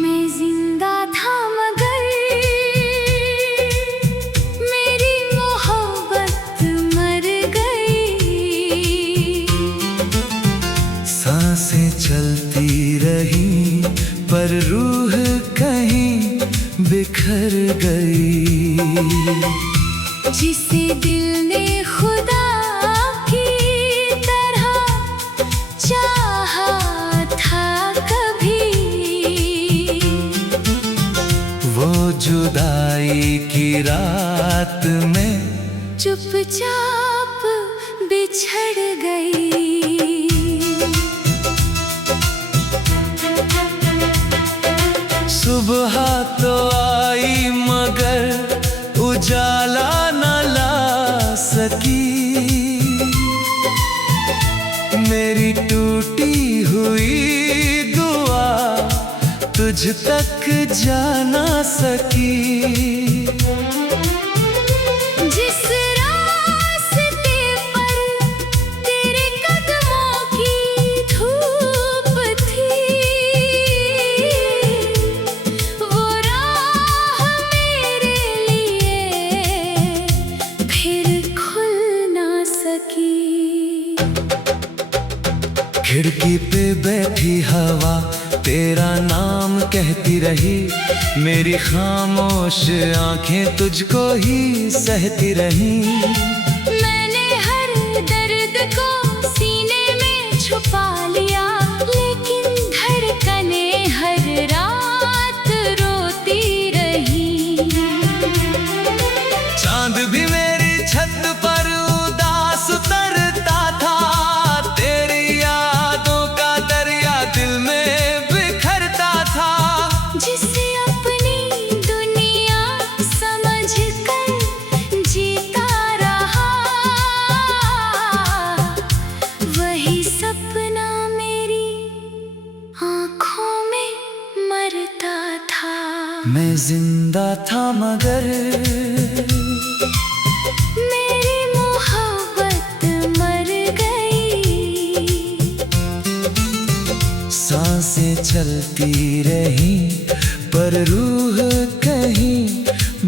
मैं जिंदा था मगर मेरी मोहब्बत मर गई। सांसें चलती रही पर रूह कहीं बिखर गई। जिसे दिल ने खुदा की तरह चाहा था कभी, वो जुदाई की रात में चुपचाप बिछड़ गई। सुबह तो आई मगर उजाला न ला सकी। मेरी टूटी हुई दुआ तुझ तक जा ना सकी। जिस रास्ते पर तेरे कदमों की धूप थी, वो राह मेरे लिए फिर खुल ना सकी। खिड़की पे बैठी हवा तेरा नाम कहती रही। मेरी खामोश आंखें तुझको ही सहती रही। मैंने हर दर्द को सीने में छुपा लिया, लेकिन धड़कनें हर रात रोती रही। चांद भी मेरी छत पर उदास उतरता था। तेरी यादों का दरिया दिल में बिखरता था। जिसे अपनी दुनिया समझ कर जीता रहा, वही सपना मेरी आँखों में मरता था। मैं जिंदा था मगर मेरी मोहब्बत मर गई। सांसें चलती रही पर रूह कहीं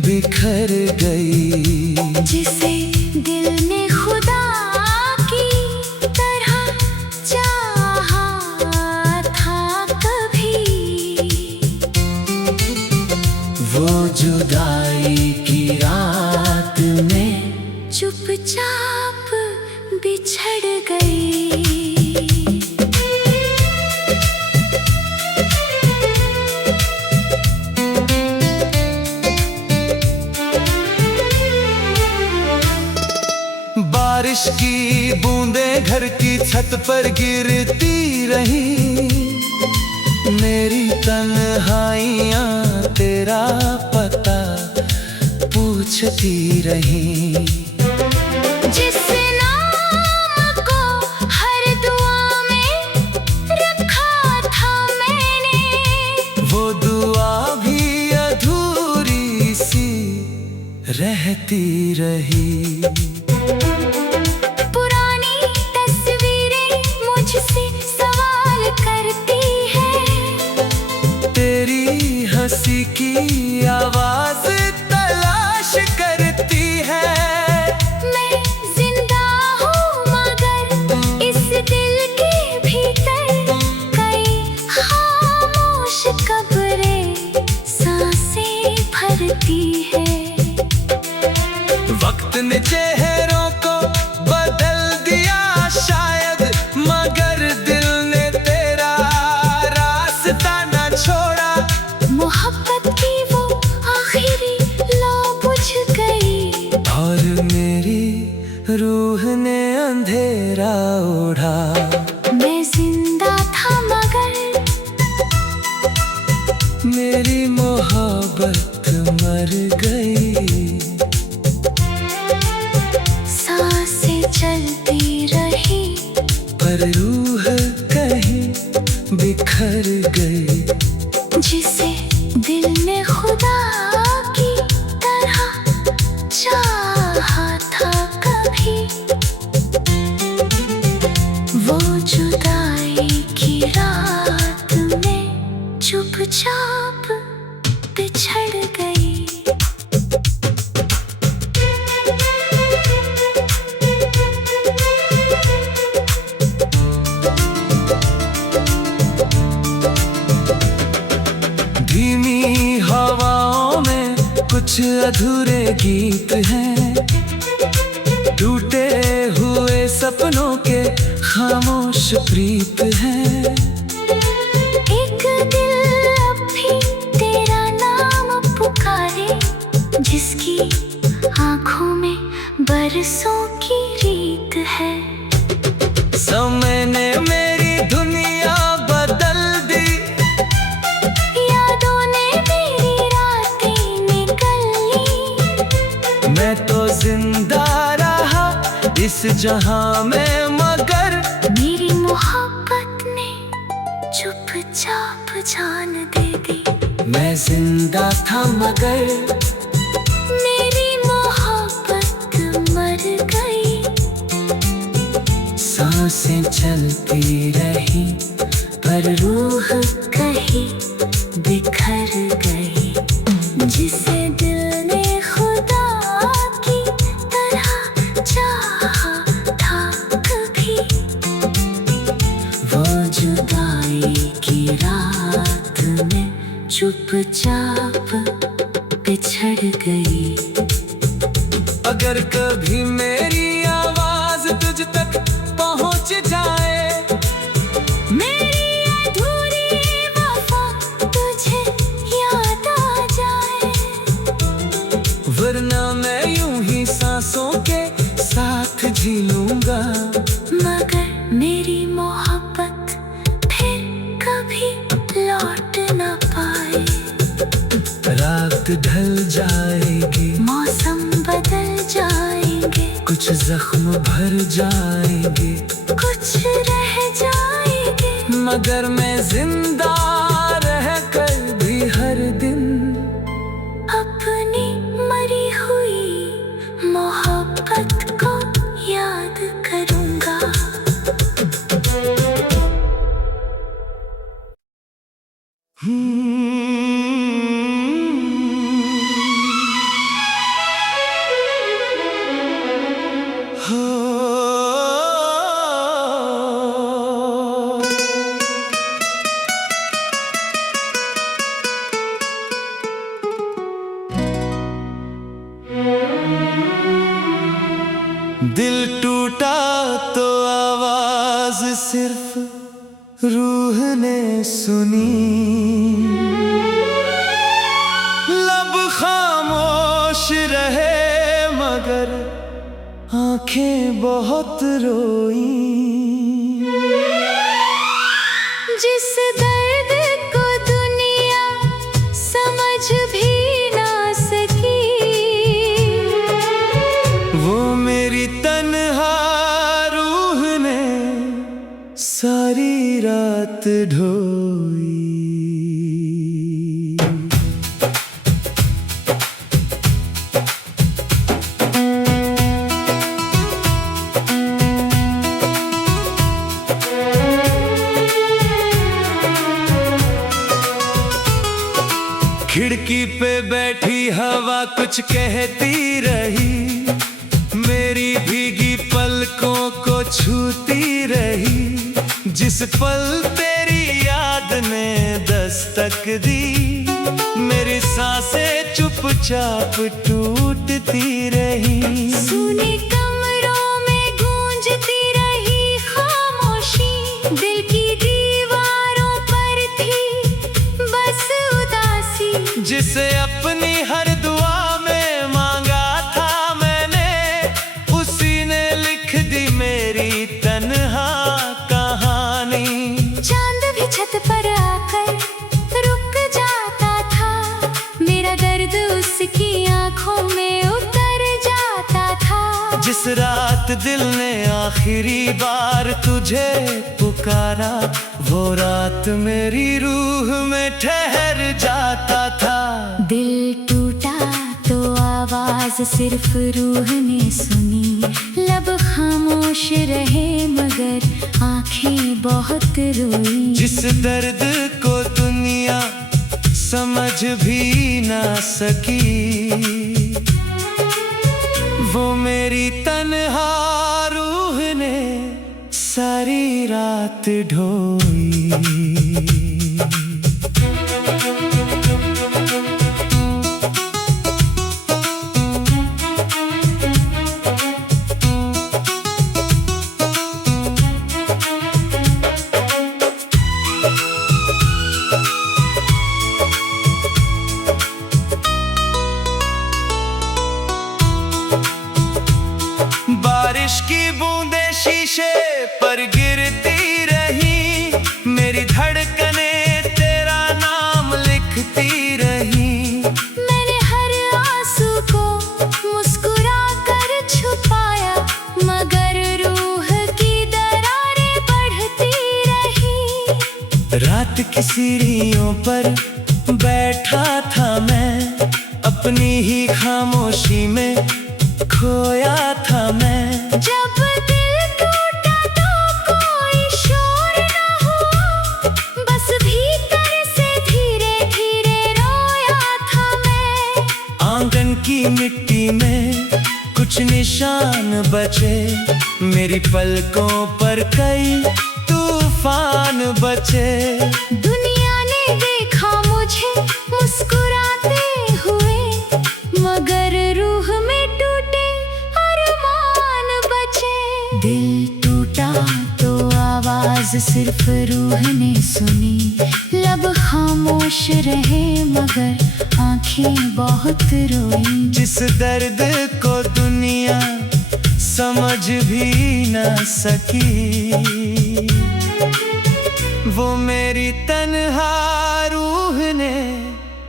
बिखर गई। जिसे दिल ने खुदा की तरह चाहा था कभी, वो जुदाई की रात में चुपचाप बिछड़ गई। बारिश की बूंदें घर की छत पर गिरती रही। मेरी तन्हाइयाँ तेरा पता पूछती रही। जिस नाम को हर दुआ में रखा था मैंने, वो दुआ भी अधूरी सी रहती रही। पुरानी तस्वीरें मुझसे सवाल करती है। तेरी हंसी की आवाज तलाश करती है। मैं जिंदा हूँ मगर इस दिल के भीतर कई खामोश कब्रें सांसें भरती है। वक्त ने चेहरों को बदल दिया शायद, मगर दिल ने तेरा रास्ता न छोड़ा। मोहब्बत की वो आखिरी लौ बुझ गई, और मेरी रूह ने अंधेरा ओढ़ा। मैं जिंदा था मगर मेरी मोहब्बत मर गई। सांसें चलती रही पर रूह कहीं बिखर गई। जिसे दिल ने खुदा की तरह जुदाई की रात में चुपचाप बिछड़ गई। धीमी हवाओं में कुछ अधूरे गीत हैं, टूटे हुए सपनों के खामोश प्रीत हैं। एक दिल अब भी तेरा नाम पुकारे, जिसकी आंखों में बरसों की रीत है। समय ने मेरी दुनिया बदल दी, यादों ने मेरी रातें निकल ली। मैं तो जिंदा रहा इस जहां में, मगर मेरी मोहब्बत ने चुपचाप जान दे दी। मैं जिंदा था मगर मेरी मोहब्बत मर गई। सांसें चलती रही पर रूह कहीं बिखर गई। जिसे दिल ने खुदा की तरह चाहा था कभी, वो जुदाई की रात में चुपचाप बिछड़ गई। अगर कभी मेरी आवाज तुझ तक पहुंच जाए, मेरी अधूरी वफा तुझे याद आ जाए, वरना मैं यूं ही सांसों के साथ जी लूंगा। मगर मेरी मोहब्बत फिर कभी लौट न पाए। रात ढल जाएगी, मौसम बदल जाएंगे, कुछ जख्म भर जाएंगे, कुछ रह जाएंगे, मगर मैं जिंदा रह कर भी हर दिन अपनी मरी हुई मोहब्बत को याद करूंगा। दिल टूटा तो आवाज सिर्फ रूह ने सुनी, लब खामोश रहे मगर आंखें बहुत रोई। जिस दर्द को दुनिया समझ भी ना सकी, वो मेरी तन्हा रूह ने सारी रात ढोई। खिड़की पे बैठी हवा कुछ कहती रही, मेरी भीगी पलकों को छूती रही। जिस पल तेरी याद ने दस्तक दी, मेरी सांसें चुपचाप टूटती रही। सूने कमरों में गूंजती रही खामोशी, दिल की दीवारों पर थी बस उदासी। जिसे अपनी हर दुआ में मांगा था मैंने, उसी ने लिख दी मेरी तन्हा कहानी। चांद भी छत पर आकर रुक जाता था, मेरा दर्द उसकी आंखों में उतर जाता था। जिस रात दिल ने आखिरी बार तुझे पुकारा, वो रात मेरी रूह में ठहर जाता था। दिल टूटा तो आवाज सिर्फ रूह ने सुनी, लब खामोश रहे मगर आंखें बहुत रोई। जिस दर्द को दुनिया समझ भी ना सकी, वो मेरी तन्हा रूह ने सारी रात ढोई। बारिश की बूंदें शीशे पर गिरती रही, मेरी धड़कनें तेरा नाम लिखती रही। मैंने हर आंसू को मुस्कुरा कर छुपाया, मगर रूह की दरारें बढ़ती रही। रात की सीढ़ियों पर बैठा था मैं, अपनी ही खामोशी में खोया था मैं। जब दिल टूटा तो कोई शोर न हुआ, बस भीतर से धीरे धीरे रोया था मैं। आंगन की मिट्टी में कुछ निशान बचे, मेरी पलकों पर कई तूफान बचे। दुनिया ने देखा मुझे मुस्कुराते हुए, मगर रूह में टूटे अरमान बचे। दिल टूटा तो आवाज सिर्फ रूह ने सुनी, लब खामोश रहे मगर आंखें बहुत रोई। जिस दर्द को दुनिया समझ भी ना सकी, वो मेरी तन्हा रूह ने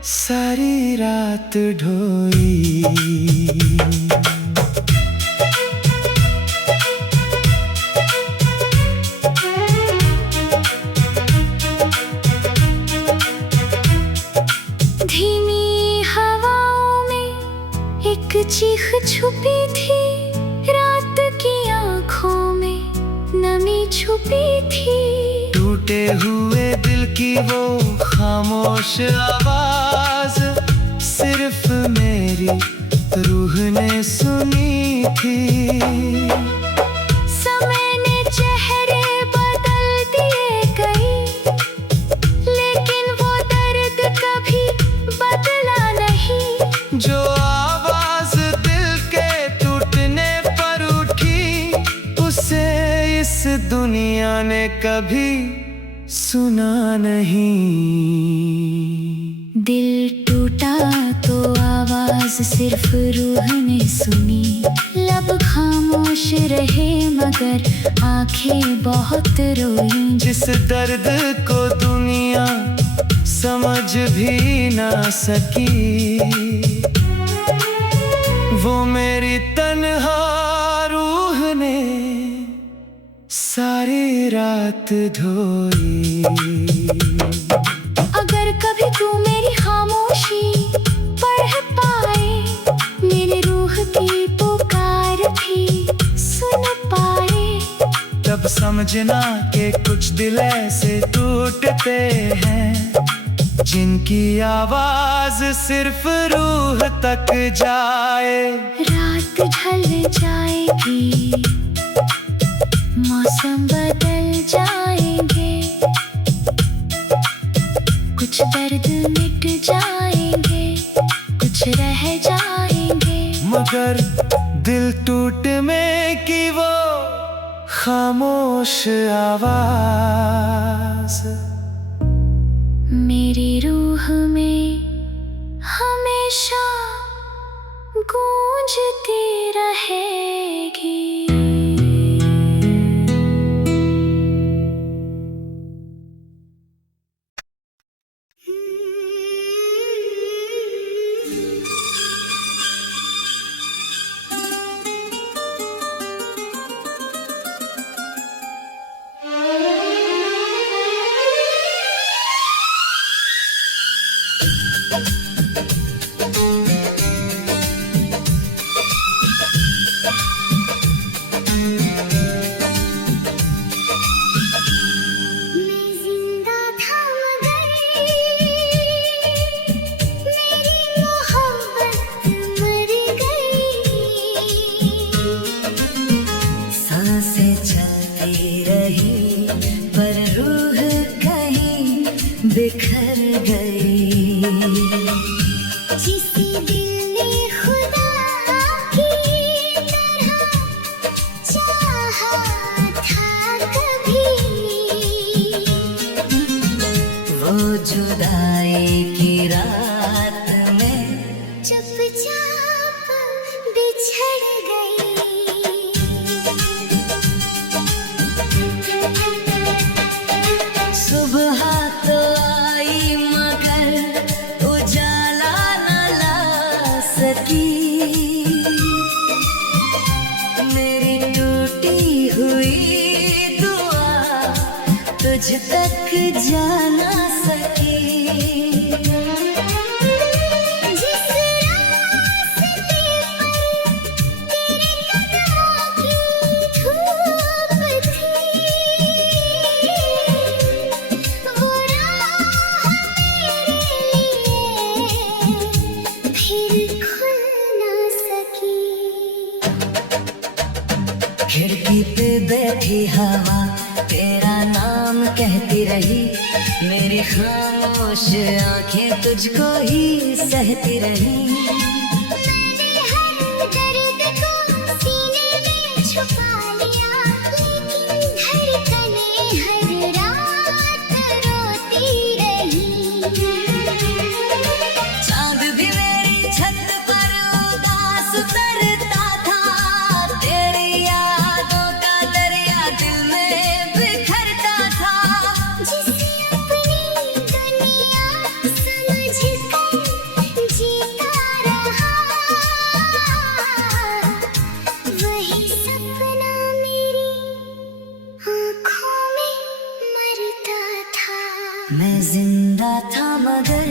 सारी रात ढोई। धीमी हवाओं में एक चीख छुपी थी, रात की आंखों में नमी छुपी थी। टूटे हुए दिल की वो खामोश आवाज सिर्फ मेरी रूह ने सुनी थी। समय ने चेहरे बदल दिए कई, लेकिन वो दर्द कभी बदला नहीं। जो आवाज दिल के टूटने पर उठी, उसे इस दुनिया ने कभी सुना नहीं। दिल टूटा तो आवाज सिर्फ रूह ने सुनी, लब खामोश रहे मगर आंखें बहुत रोई। जिस दर्द को दुनिया समझ भी ना सकी, वो मेरी तन्हा रूह ने सारी रात धोई। अगर कभी तू मेरी खामोशी पढ़ पाए, मेरी रूह की पुकार भी सुन पाए, तब समझना कि कुछ दिल ऐसे टूटते हैं, जिनकी आवाज सिर्फ रूह तक जाए। रात ढल जाएगी, मौसम बदल जाएंगे, कुछ दर्द मिट जाएंगे, कुछ रह जाएंगे, मगर दिल टूटने की वो खामोश आवाज मेरी रूह में हमेशा गूंजती रहेगी। जिसे दिल ने खुदा की तरह चाहा था कभी। वो जुदाई की रात में चुपचाप बिछड़ गई। सुबह तो आई मगर उजाला न ला सकी। मेरी टूटी हुई दुआ तुझ तक जा न सकी। जिस रास्ते पर तेरे कदमों की धूप थी, वो राह मेरे लिए फिर खुल ना सकी। खिड़की पे बैठी हवा तेरा नाम कहती रही। मेरी खामोश आंखें तुझको ही सहती रही। मैंने हर दर्द को सीने में छुपा लिया, लेकिन धड़कनें हर रात रोती रही। चांद भी मेरी छत पर उदास उतरता था। तेरी यादों का दरिया दिल में बिखरता था। जिसे अपनी दुनिया समझकर जीता रहा, वही सपना मेरी आँखों में मरता था। मैं जिंदा था मगर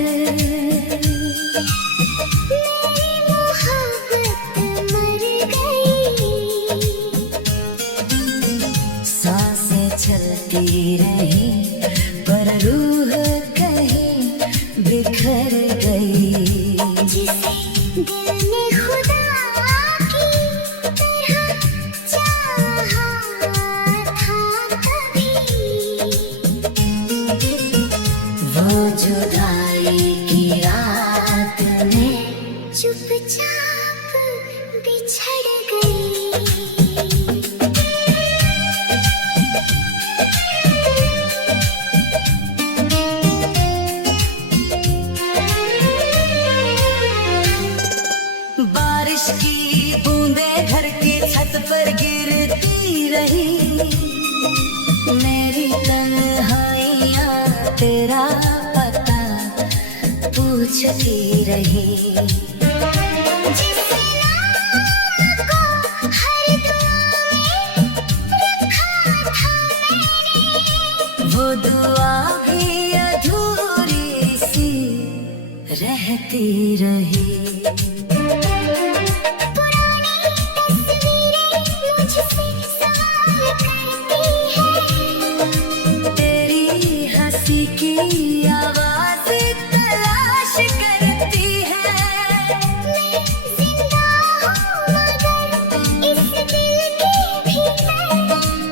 मेरी मोहब्बत मर गई। सांसें चलती रही पर रूह कहीं बिखर गई। जिसे दिल ने खुदा की तरह चाहा था कभी। वो जुदाई की रात में चुपचाप बिछड़ गई। बारिश की बूंदें घर की छत पर गिरती रही। मेरी तन्हाइयाँ तेरा पता पूछती रही। जिस नाम को हर दुआ में रखा था मैंने, वो दुआ भी अधूरी सी रहती रही। पुरानी तस्वीरें मुझसे सवाल करती हैं। तेरी हंसी की आवाज तलाश करती है। मैं जिंदा हूँ मगर इस दिल के भीतर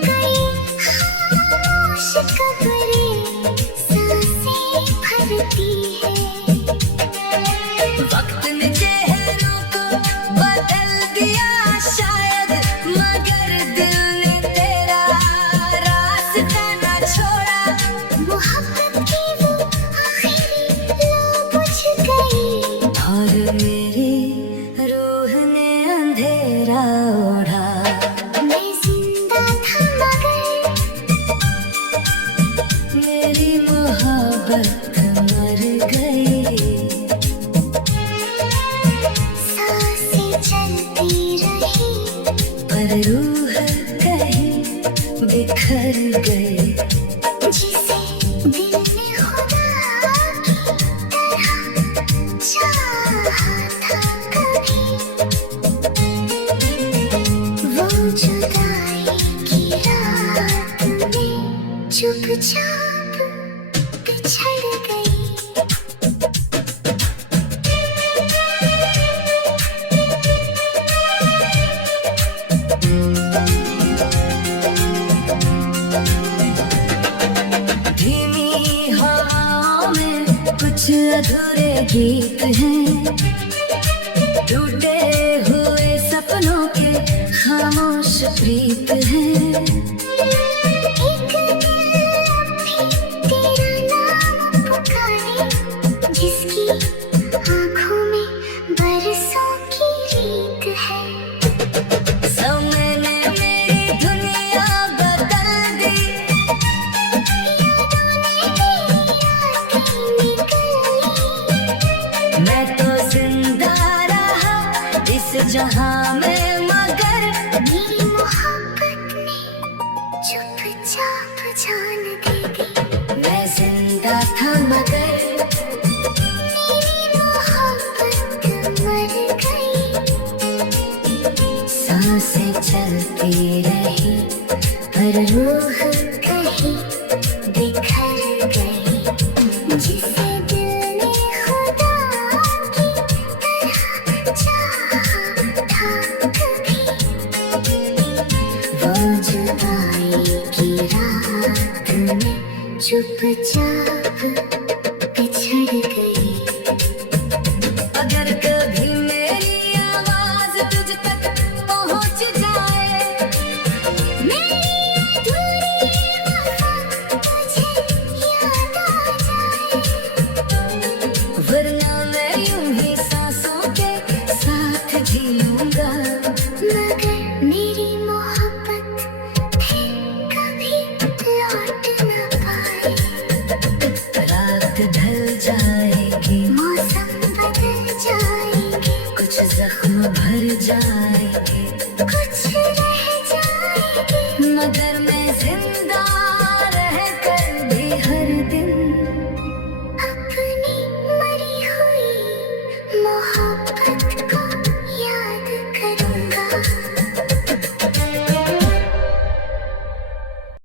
कई खामोश कब्रें सांसें भरती हैं। वक्त ने चेहरों को बदल दिया शायद, मगर दिल ने तेरा रास्ता न छोड़ा। मोहब्बत की वो आखिरी लौ बुझ गई। और मेरी रूह ने अंधेरा ओढ़ा। मैं जिंदा था मगर मेरी मोहब्बत मर गई। सांसें चलती रही पर रूह कहीं बिखर गई। जिसे दिल ने खुदा की तरह चाहा था कभी। वो जुदाई की रात में चुपचाप बिछड़ गई। धीमी हवाओं में कुछ अधूरे गीत हैं। प्रीत है। एक दिल अब भी तेरा नाम पुकारे, जिसकी आँखों में बरसों की रीत है। समय ने मेरी दुनिया बदल दी, यादों ने मेरी रातें निकल ली। मैं तो जिंदा रहा इस जहां में, मगर मेरी मोहब्बत ने चुपचाप जान दे दी। मैं जिंदा था मगर मेरी मोहब्बत मर गई। सांसें चलती रही पर रूह कहीं बिखर गई। जिसे दिल ने खुदा की तरह चाहा था कभी, वो जुदाई की रात में चुपचाप